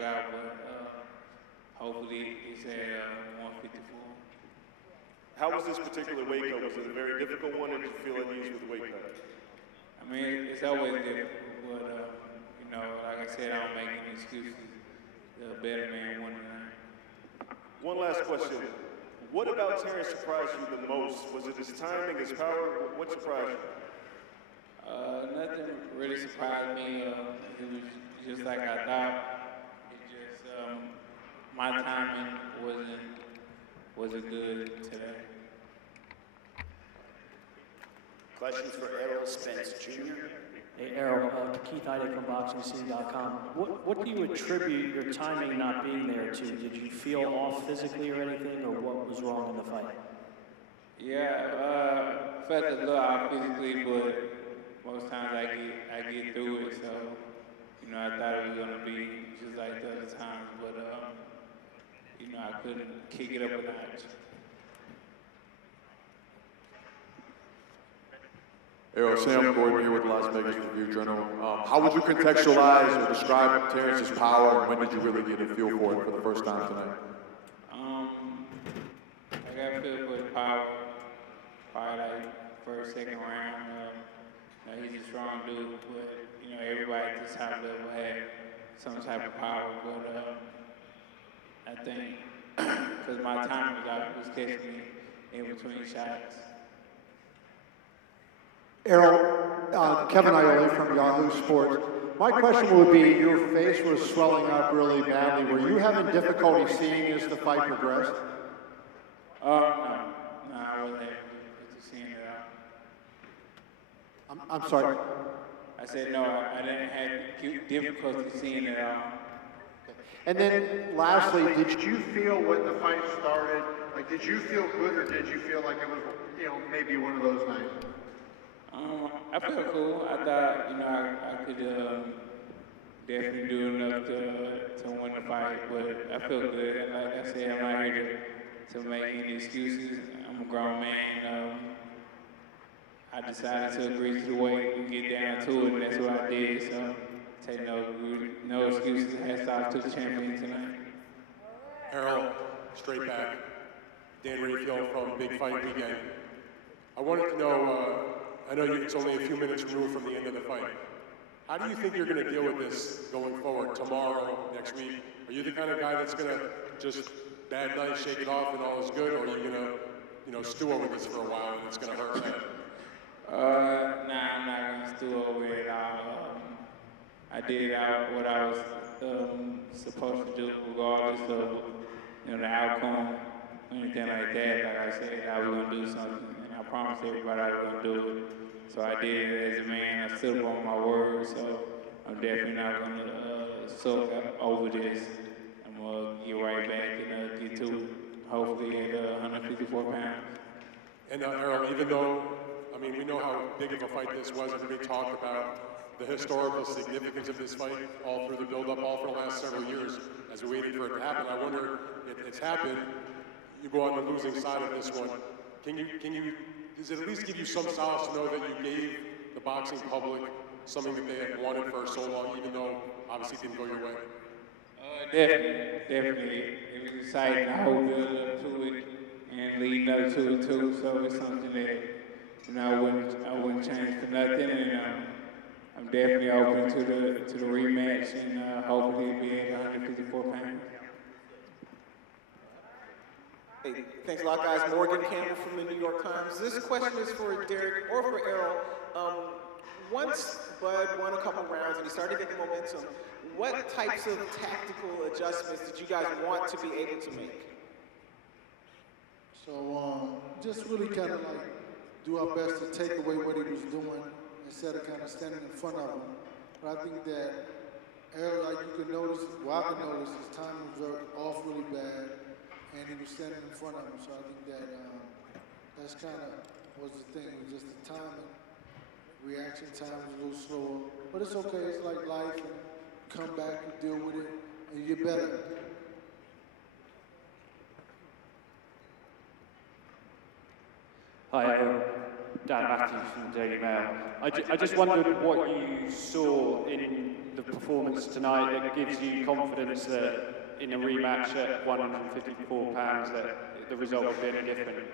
it out, but hopefully it's at 154. How was this particular weight cut? Was it a very difficult one, or did you feel at ease with the weight cut? I mean, it's always difficult, but you know, like I said, I don't make any excuses. The better man won tonight. One last question. What about Terence surprised you the most? Was it his timing, his power? What surprised you? Nothing really surprised me. It was just like I thought. It just my timing wasn't good today. Questions for Errol Spence Jr. Hey, Errol, Keith Heidick from BoxingScene.com. What do you attribute your timing not being there to? Did you feel off physically or anything, or what was wrong in the fight? Yeah, felt a little off physically, but most times I get through it. So, you know, I thought it was gonna be just like the other times, but you know, I couldn't kick it up a notch. Errol, Sam Gordon here with the Las Vegas Review-Journal. How would you contextualize or describe Terrence's power, and when did you really get a feel for it for the first time tonight? I got a feel for his power, probably like first, second round. He's a strong dude, but you know, everybody at this top level had some type of power, but I think because my time was out, he was catching me in between shots. Errol, Kevin Iole from Yahoo Sports. My question would be, your face was swelling up really badly. Were you having difficulty seeing as the fight progressed? No, I wasn't able to see it at all. I'm sorry? I said no, I didn't have difficulty seeing it at all. And then lastly, did you feel when the fight started, like did you feel good or did you feel like it was, you know, maybe one of those nights? I felt cool. I thought, you know, I could definitely do enough to win the fight, but I felt good. And like I said, I'm not here to make any excuses. I'm a grown man. I decided to agree to the weight and get down to it, and that's what I did. So take no excuses. Hats off to the champion tonight. Errol, straight back. Dan Rayfield from Big Fight Weekend. I wanted to know, I know it's only a few minutes removed from the end of the fight. How do you think you're going to deal with this going forward, tomorrow, next week? Are you the kind of guy that's going to just bad night, shake it off, and all is good, or are you going to, you know, stew over this for a while and it's going to hurt your head? Nah, I'm not going to stew over it at all. I did what I was supposed to do, regardless of, you know, the outcome, anything like that. Like I said, I was going to do something. I promised everybody I was going to do it. So I did it as a man. I stood up on my word. So I'm definitely not going to soak over this. I'm going to get right back and get to it, hopefully at 154 pounds. And Errol, even though, I mean, we know how big of a fight this was. Everybody talked about the historical significance of this fight all through the build-up, all for the last several years as we waited for it to happen. I wonder, it's happened. You go on the losing side of this one. Does it at least give you some solace to know that you gave the boxing public something that they had wanted for so long, even though obviously it didn't go your way? Definitely. It was exciting. The whole build up to it and leading up to it too. So it's something that, you know, I wouldn't change for nothing. And I'm definitely open to the rematch and hopefully be at 154 pounds. Hey, thanks a lot, guys. Morgan Campbell from the New York Times. This question is for Derrick or for Errol. Once Bud won a couple rounds and he started getting momentum, what types of tactical adjustments did you guys want to be able to make? So just really kind of like do our best to take away what he was doing instead of kind of standing in front of him. But I think that Errol, like you could notice, well I could notice his timing was off really bad. And he was standing in front of him, so I think that that's kind of was the thing. It was just the timing, reaction time was a little slower, but it's okay. It's like life, and come back and deal with it, and you get better. Hi, Dan Matthews from the Daily Mail. I just wondered what you saw in the performance tonight that gives you confidence that in a rematch at 154 pounds that the result will be any different?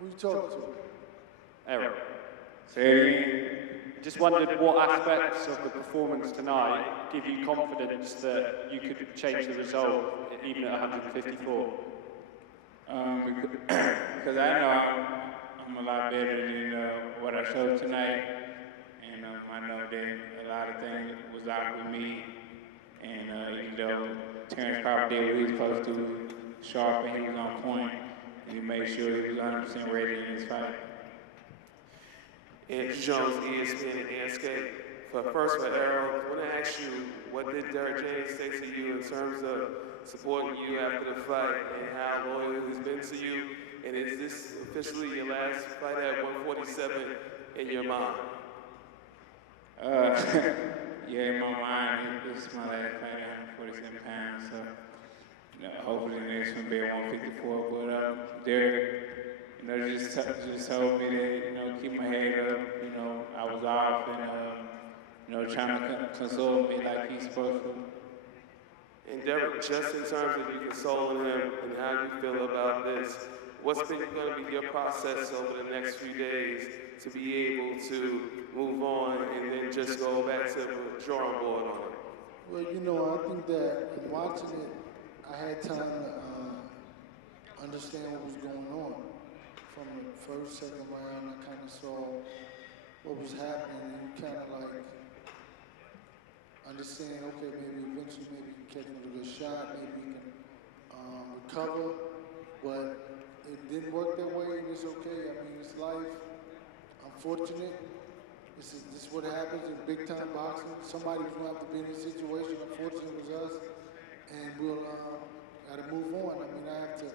Who you talking to? Errol. Say it again. Just wondered what aspects of the performance tonight give you confidence that you could change the result even at 154? Because I know I'm a lot better than what I showed tonight, and I know that a lot of things was out with me, and even though Terence Crawford did what he was supposed to, sharp and he was on point, and he made sure he was 100% ready in his fight. Andrew Jones, ESPN and Landscape. First for Errol, I want to ask you, what did Derrick James say to you in terms of supporting you after the fight and how loyal he's been to you? And is this officially your last fight at 147 in your mind? Yeah, in my mind, this is my last fight at 147 pounds, so hopefully the next one will be at 154. But Derrick, just told me that, keep my head up. I was off and, trying to console me like he's supposed to. And Derrick, just in terms of you consoling him and how you feel about this, what's been going to be your process over the next few days to be able to move on and then just go back to the drawing board on it? Well, I think that in watching it, I had time to understand what was going on. From the first, second round, I kind of saw what was happening, and you kind of like understand, okay, maybe eventually maybe you can catch another good shot, maybe you can recover, but it didn't work that way, and it's okay. I mean, it's life. Unfortunate. This is what happens in big-time boxing. Somebody was going to have to be in this situation. Unfortunately, it was us, and we'll got to move on. I mean, I have to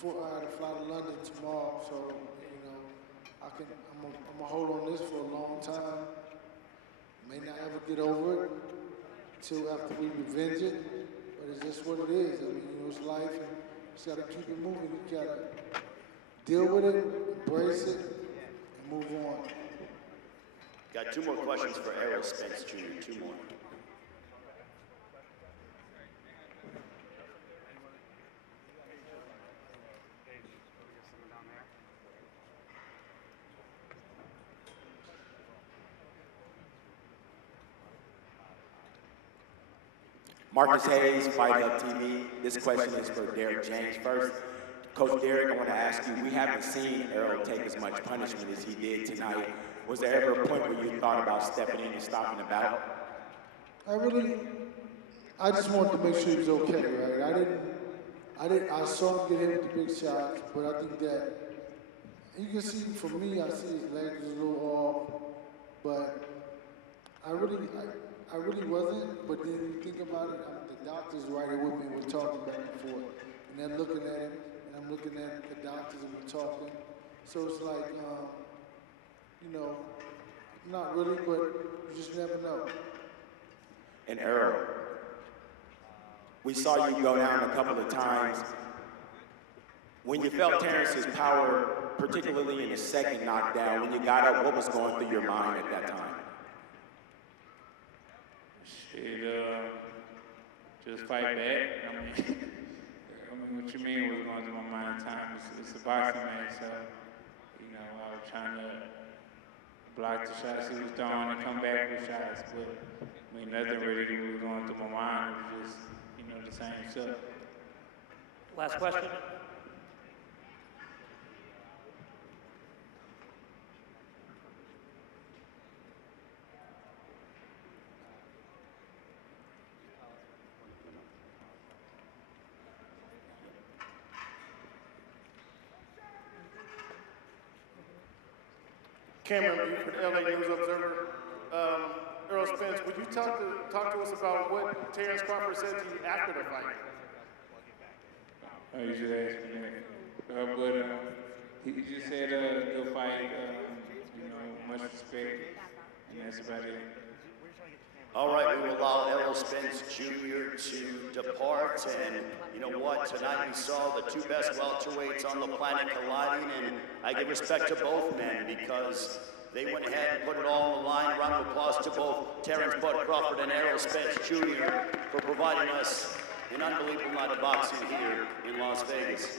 fly to London tomorrow, so I'm gonna hold on this for a long time. May not ever get over it till after we revenge it, but it's just what it is. I mean, it's life, and you just gotta keep it moving. You gotta deal with it, embrace it, and move on. Got 2 more questions for Errol Spence Jr. 2 more. Marcus Hayes, Fight Hub TV. This question is for Derrick James first. Coach Derrick, I want to ask you, we haven't seen Errol take as much punishment as he did tonight. Was there ever a point where you thought about stepping in and stopping the bout? I just wanted to make sure he was okay, right? I saw him get hit with the big shots, but I think that you can see, for me, I see his legs was a little off, but I really wasn't, but then you think about it, the doctor's right here with me, we're talking back and forth. And they're looking at him, and I'm looking at the doctors, and we're talking. So it's like, not really, but you just never know. And Errol, we saw you go down a couple of times. When you felt Terence's power, particularly in the second knockdown, when you got up, what was going through your mind at that time? Just fight back. I mean, what you mean was going through my mind at times? It's a boxing match, so, I was trying to block the shots he was throwing and come back with shots, but, nothing really was going through my mind. It was just, the same stuff. Last question. Cameron Buford, LA News Observer. Errol Spence, would you talk to us about what Terence Crawford said to you after the fight? You should ask me that. But he just said, go fight, much respect, and that's about it. All right, we will allow Errol Spence Jr. to depart, and you know what? Tonight we saw the 2 best welterweights on the planet colliding, and I give respect to both men because They went ahead and put it all on the line. Round of applause to both Terence "Bud" Crawford and Errol Spence Jr. for providing us an unbelievable night of boxing here in Las Vegas.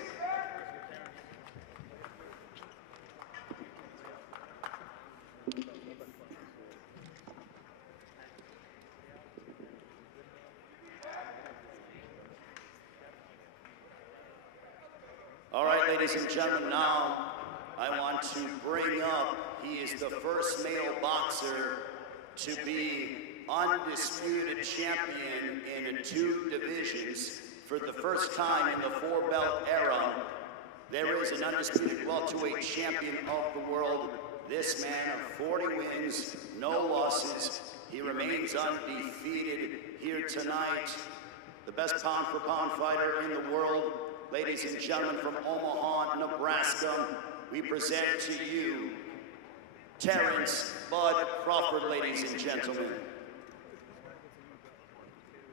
All right, ladies and gentlemen, now I want to bring up, he is the first male boxer to be undisputed champion in 2 divisions for the first time in the 4-belt era. There is an undisputed welterweight champion of the world. This man of 40 wins, no losses. He remains undefeated here tonight. The best pound-for-pound fighter in the world. Ladies and gentlemen, from Omaha, Nebraska, we present to you Terence "Bud" Crawford, ladies and gentlemen.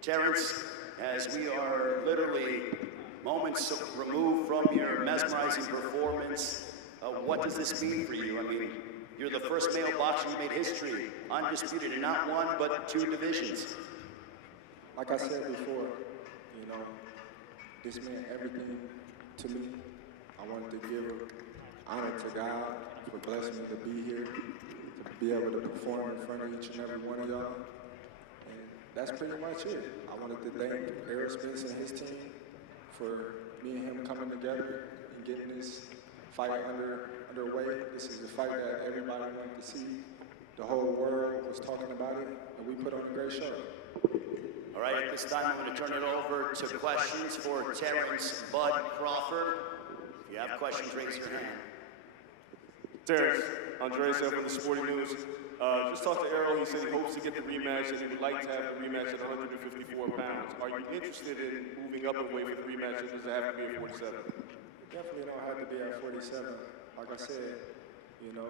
Terence, as we are literally moments removed from your mesmerizing performance, what does this mean for you? I mean, you're the first male boxer who made history, undisputed in not 1 but 2 divisions. Like I said before, you know, this meant everything to me. I wanted to give honor to God for blessing me to be here, to be able to perform in front of each and every one of y'all. And that's pretty much it. I wanted to thank Errol Spence and his team for me and him coming together and getting this fight underway. This is a fight that everybody wanted to see. The whole world was talking about it, and we put on a great show. All right, at this time, I'm going to turn it over to questions for Terence "Bud" Crawford. If you have questions, raise your hand. Terence, Andres here from the Sporting News. Just talked to Errol. He said he hopes to get the rematch and he would like to have the rematch at 154 pounds. Are you interested in moving up in weight for the rematch, or does it have to be at 47? Definitely don't have to be at 47. Like I said, you know,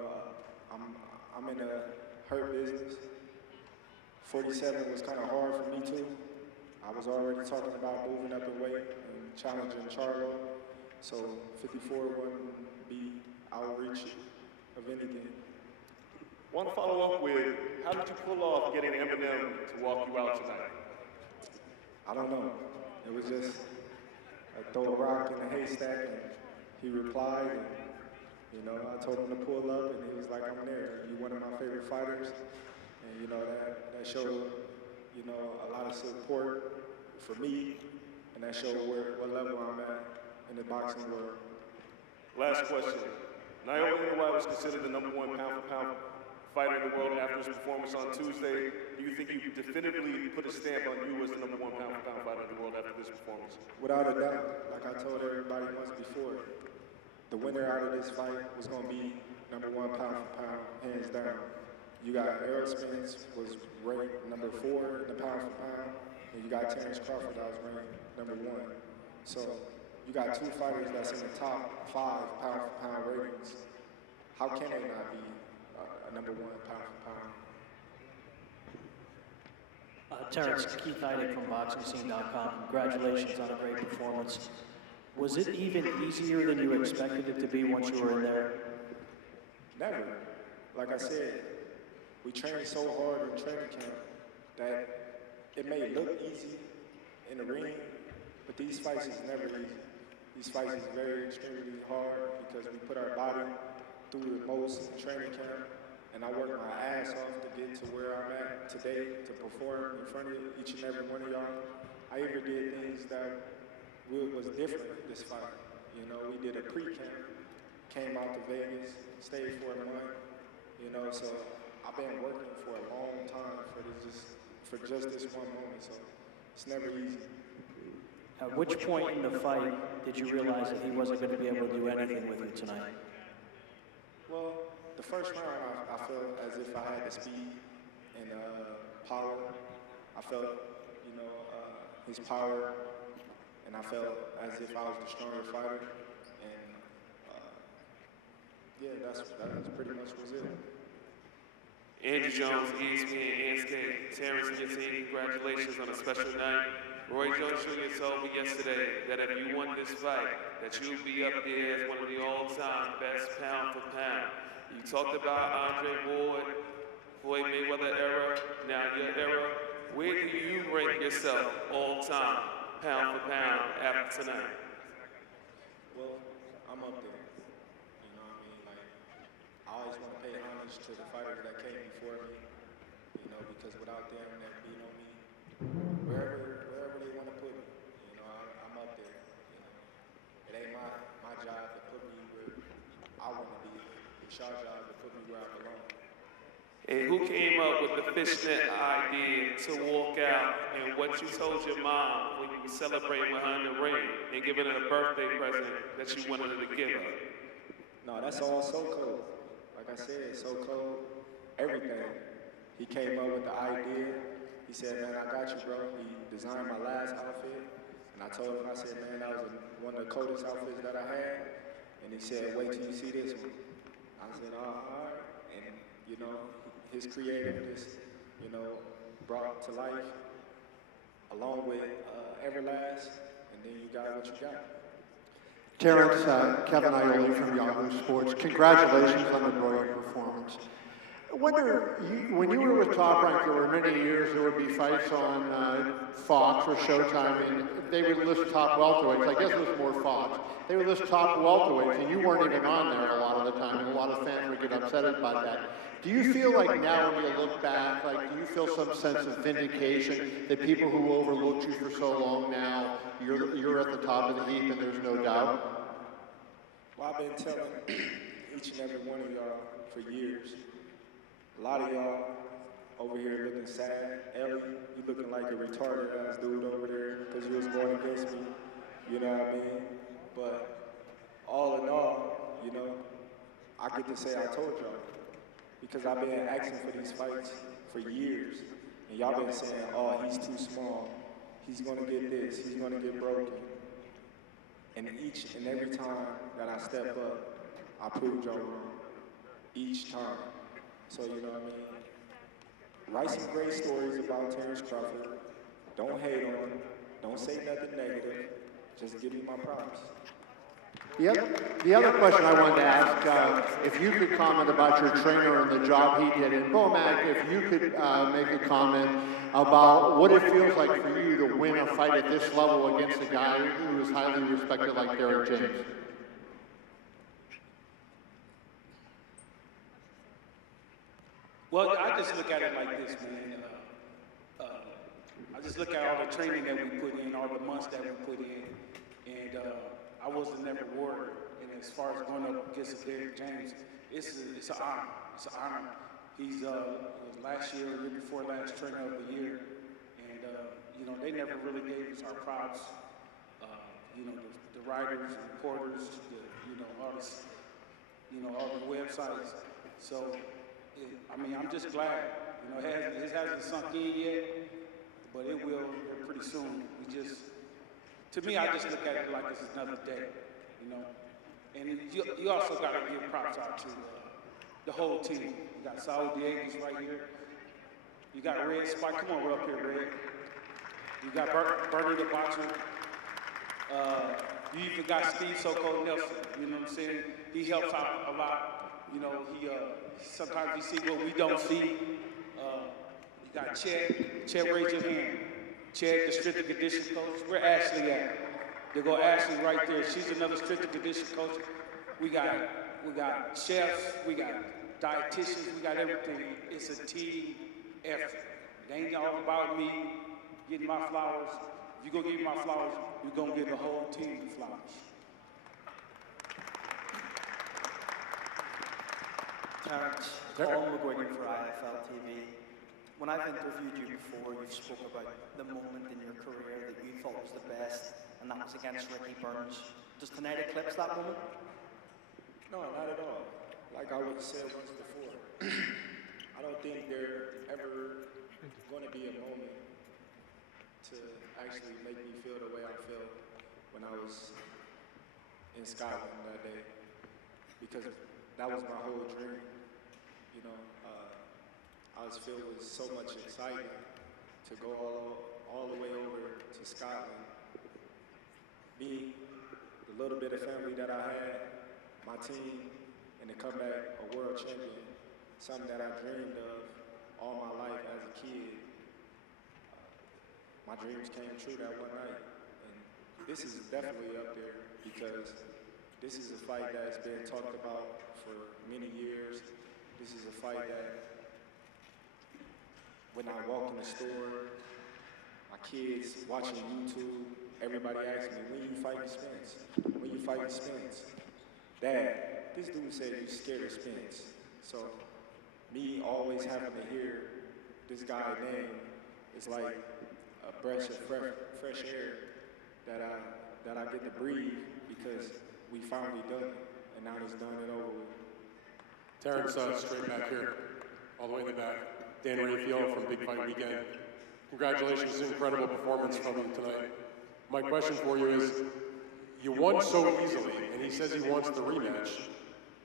I'm in a hurt business. 47 was kind of hard for me too. I was already talking about moving up in weight and challenging Charlo. So 54 wouldn't be outreach of anything. Want to follow up with, how did you pull off getting Eminem to walk you out tonight? I don't know. It was just I throw a rock in the haystack and he replied. And, you know, I told him to pull up and he was like, I'm there. You're one of my favorite fighters. And, you know, that showed, you know, a lot of support for me. And that showed what level I'm at in the boxing world. Last question. Naomi Inoue was considered the #1 pound-for-pound fighter in the world after his performance on Tuesday. Do you think you definitively put a stamp on you as the #1 pound-for-pound fighter in the world after this performance? Without a doubt. Like I told everybody once before, the winner out of this fight was going to be #1 pound-for-pound, hands down. You got Errol Spence was ranked #4 in the pound-for-pound, and you got Terence Crawford that was ranked #1. So you got 2 fighters that's in the top 5 pound-for-pound ratings. How can they not be a #1 pound-for-pound? Terence, Keith Heidig from BoxingScene.com. Congratulations on a great performance. Was it even easier than you expected it to be once you were in there? Never. Like I said, we trained so hard in training camp that it may look easy in the ring, but these fights is never easy. These fights is very extremely hard because we put our body through the most in training camp, and I worked my ass off to get to where I'm at today to perform in front of each and every one of y'all. I even did things that was different this fight. You know, we did a pre-camp, came out to Vegas, stayed for a month, you know, so I've been working for a long time for just this one moment, so it's never easy. At which point in the fight did you realize that he wasn't going to be able to do anything with you tonight? Well, the first round, I felt as if I had the speed and power. I felt, you know, his power, and I felt as if I was the stronger fighter. And yeah, that's pretty much was it. Andrew Jones, ESPN, Anscape. Terence and your team, congratulations on a special night. Roy Jones Jr. told me yesterday that if you won this fight, that you'll be up there as one of the all-time best pound-for-pound. You talked about Andre Ward, Floyd Mayweather era, now your era. Where do you rank yourself all time, pound for pound, after tonight? Well, I'm up there. You know what I mean? Like, I always want to pay homage to the fighters that came before me. You know, because without them, that beat on me, wherever they want to put me, you know, I'm up there. You know, it ain't my job to put me where I want to be. It's your job to put me where I belong. And who came up with the fishnet idea to walk out and what you told your mom when you were celebrating with her in the ring and giving her a birthday present that you wanted her to give her? No, that's all so cold. Like I said, so cold. Everything. He came up with the idea. He said, man, I got you, bro. He designed my last outfit. And I told him, I said, man, that was one of the coldest outfits that I had. And he said, wait till you see this one. I said, all right. And, you know, his creativeness, you know, brought to life, along with Everlast, and then you got what you got. Terence, Kevin Iole from Yahoo Sports, congratulations on the brilliant performance. I wonder, when you were with Top Rank, there were many years there would be fights on Fox or Showtime, and they would list top welterweights. I guess it was more Fox. They would list top welterweights, and you weren't even on there a lot of the time, and a lot of fans would get upset about that. Do you feel like now when you look back, like, do you feel some sense of vindication that people who overlooked you for so long now, you're at the top of the heap and there's no doubt? Well, I've been telling each and every one of y'all for years. A lot of y'all over here looking sad. Ellie, you looking like a retarded ass dude over there because you was going against me. You know what I mean? But all in all, you know, I get to say I told y'all. Because I've been asking for these fights for years. And y'all been saying, oh, he's too small. He's going to get this. He's going to get broken. And each and every time that I step up, I prove y'all wrong. Each time. So, you know what I mean? Write some great stories about Terence Crawford. Don't hate on him. Don't say nothing negative. Just give me my props. The other question I wanted to ask, if you could comment about your trainer and the job he did in BoMac, if you could make a comment about what it feels like for you to win a fight at this level against a guy who is highly respected like Derrick James. Well, I just look at it like this, man. I just look at all the training that we put in, all the months that we put in, and I wasn't never worried. And as far as going up against Derrick James, it's an honor. It's an honor. He's last year, year before last, trainer of the year, and you know, they never really gave us our props. You know, the writers and reporters, all the websites. So, I mean, I'm just glad. You know, it hasn't sunk in yet, but it will pretty soon. To me, I just look at it like it's another day, you know. And you also got to give props out to the whole team. You got Saul Diego's right here. You got Red Spike. Come on, we're up here, Red. You got Bernie the Boxer. You even got Steve So-Called Nelson. You know what I'm saying? He helps out a lot. You know, sometimes he see what we don't see. You got Chet. Chet, raise your hand. Chet, the strength and conditioning coach. Where Ashley at? There go Ashley right there. She's another strength and conditioning coach. We got chefs. We got dietitians. We got everything. It's a team effort. It ain't all about me getting my flowers. If you're gonna give me my flowers, we're gonna give the whole team the flowers. Terence, Paul McGuigan for IFL TV. When I've interviewed you before, you've spoken about the moment in your career that you thought was the best, and that was against Ricky Burns. Does tonight eclipse that moment? No, not at all. Like I would have said once before, I don't think there's ever going to be a moment to actually make me feel the way I felt when I was in Scotland that day, because that was my whole dream. You know, I was filled with so much excitement to go all the way over to Scotland. Me, the little bit of family that I had, my team, and to come back a world champion, something that I dreamed of all my life as a kid. My dreams came true that one night, and this is definitely up there because this is a fight that's been talked about for many years. This is a fight that when I walk in the store, my kids watching YouTube, everybody asks me, when you fighting Spence? When you fighting Spence? Dad, this dude said you scared of Spence. So me always having to hear this guy's name is like a breath of fresh air that I get to breathe because we finally done it, and now it's done and over with. Terence, straight back here, all the way in the back. Dan Rayfield from Big Fight Weekend. Congratulations, incredible performance from you tonight. My question for you is, you won so easily, and he says he wants the rematch.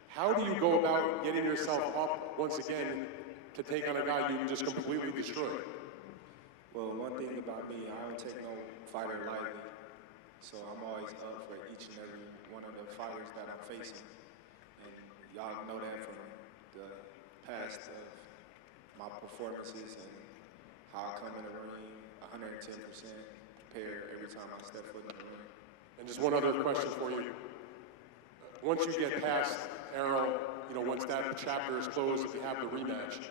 How do you go about getting yourself up once again to take on a guy you just completely destroyed? Well, one thing about me, I don't take no fighter lightly. So I'm always up for each and every one of the fighters that I'm facing. And y'all know that from the past of my performances and how I come in the ring, 110% prepared every time I step foot in the ring. And just one other question for you. Once you get past Errol, once that chapter is closed, if you have the rematch,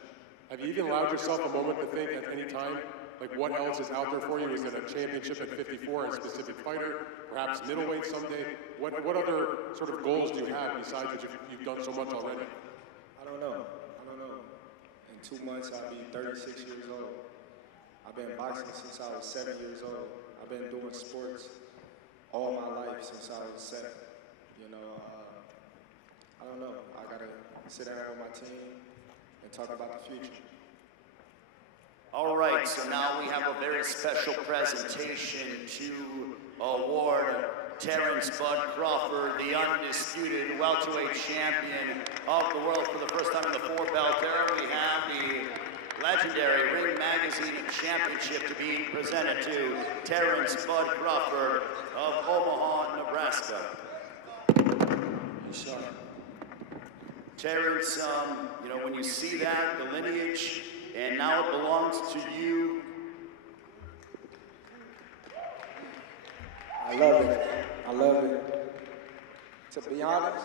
have you even allowed yourself a moment to think at any time, like what else is out there for you? Is it a championship at 54 and a specific fighter? Perhaps middleweight someday? What other sort of goals do you have besides that you've done so much already? I don't know. In 2 months, I'll be 36 years old. I've been boxing since I was 7 years old. I've been doing sports all my life since I was 7. I don't know. I gotta sit down with my team and talk about the future. All right, so now we have a very special presentation to award Terence "Bud" Crawford, the undisputed welterweight champion of the world for the first time in the four-belt era. We have the legendary Ring Magazine Championship to be presented to Terence "Bud" Crawford of Omaha, Nebraska. Terence, when you see that, the lineage, and now it belongs to you. I love it. To be honest,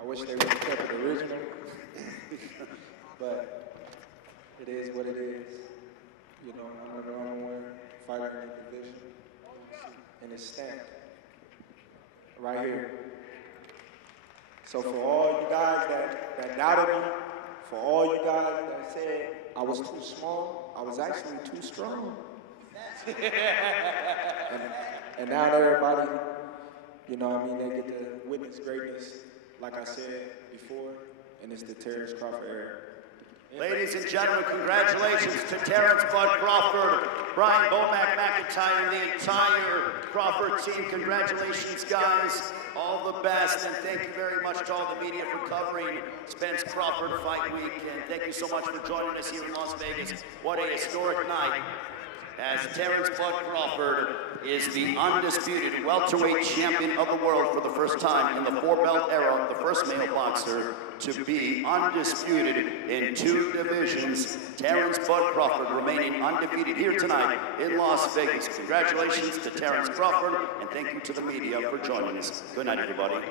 I wish they would have kept it original. But it is what it is. I'm the only one fighting in the division. And it's stamped right here. So for all you guys that doubted me, for all you guys that said I was too small, I was actually too strong. and now everybody, they get to witness greatness, like I said before, and it's the Terence Crawford era. Ladies and gentlemen, congratulations to Terence "Bud" Crawford, Brian "BoMac" McIntyre, and the entire Crawford team. Congratulations, guys. All the best, and thank you very much to all the media for covering Spence Crawford Fight Week. And thank you so much for joining us here in Las Vegas. What a historic night, as Terence "Bud" Crawford is the undisputed welterweight champion of the world for the first time in the four-belt era, the first male boxer to be undisputed in 2 divisions. Terence "Bud" Crawford remaining undefeated here tonight in Las Vegas. Congratulations to Terence Crawford, and thank you to the media for joining us. Good night, everybody.